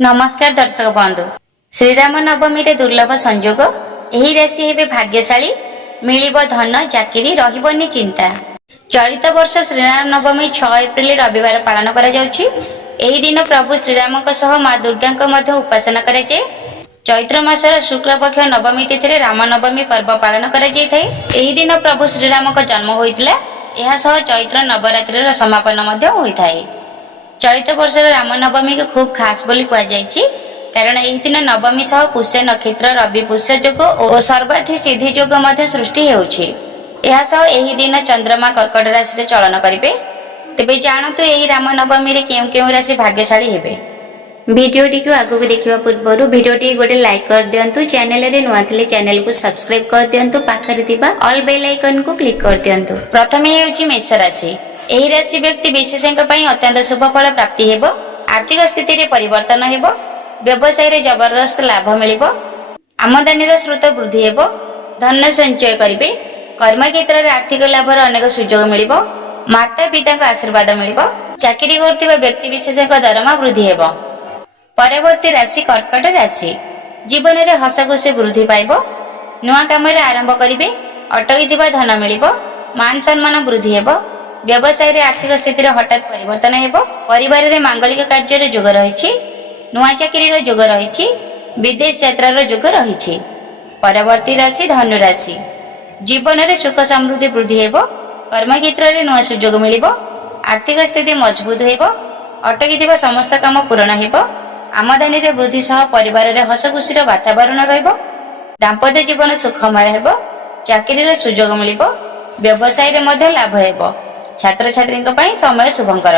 नमस्कार दर्शक बंधु श्रीराम नवमी रे दुर्लभ संयोग एही राशि हेबे भाग्यशाली मिलिब धन चाकरी रहिबनी चिंता। चलित वर्ष श्रीराम नवमी 6 एप्रिल रविवार पालन करा जाउछि। एही दिन प्रभु श्रीरामक सह मां दुर्गांक मध्य उपासना करा जाय। चैत्र मासर शुक्ल पक्ष नवमी तिथि रे राम नवमी पर्व पालन करा जायथाय। एही दिन प्रभु श्रीरामक जन्म होइतिला। एहा सह चैत्र नवरात्रिर समापन मध्य होइथाय। चलित वर्ष राम नवमी को खूब खास बोली कह जायछि कारण एही दिन नवमी सह पुष्य नक्षत्र रवि पुष्य योग और सर्वाधि सिद्धि योग मध्य सृष्टि हेउछि। एहा सह एही दिन चंद्रमा कर्कट राशि रे चलन करिवे। तेबे जानतु एही राम नवमी रे केउ केउ राशि भाग्यशाली हेबे। भिडियोटी को आगु को देखिबा पूर्व भिडियोटी गोटे लाइक कर दियंतु। चैनल रे नुआ थिले चैनल को सब्सक्राइब कर दियंतु। पाखरे थिबा ऑल बेल आइकन को क्लिक कर दियंतु। प्रथमे हेउछि मेष राशि। एही राशि व्यक्ति विशेषज्ञ पई अत्यंत शुभ फल प्राप्ति हेबो। आर्थिक स्थिति रे परिवर्तन हेबो। व्यवसाय रे जबरदस्त लाभ मिलिबो। आमदानी रो स्रोत वृद्धि हेबो। धन संचय करिवे। कर्म क्षेत्र रे आर्थिक लाभ रो अनेक सुयोग मिलिबो। माता पिता का आशीर्वाद मिलिबो। चाकरी करथिबा व्यक्ति विशेषज्ञ दरमा वृद्धि हेबो। परवर्ती राशि कर्कट राशि। जीवन रे हसखुशी वृद्धि पाइबो। नुआ काम रे आरंभ करिवे। अटकी थिबा धन मिलिबो। मान सम्मान वृद्धि हेबो। व्यवसाय रे आर्थिक स्थिति रे हठात परिवर्तन हेबो। परिवार रे मांगलिक कार्य रे जोग रहिछि। नुआ चाकरी रे जोग रहिछि। विदेश यात्रा रे जोग रहिछि। परवर्ती राशि धनु राशि। जीवन रे सुख समृद्धि वृद्धि हेबो। कर्म क्षेत्र रे नुआ सुयोग मिलिबो। आर्थिक स्थिति मजबूत हेबो। अटकी थिबा समस्त काम पूर्ण हेबो। आमदानी रे वृद्धि सह परिवार रे हसखुशी रो वातावरण रहइबो। दाम्पत्य जीवन सुखमय हेबो। चाकरी रे सुयोग मिलिबो। व्यवसाय रे मध्य लाभ हेबो। छात्र छात्री समय शुभंकर।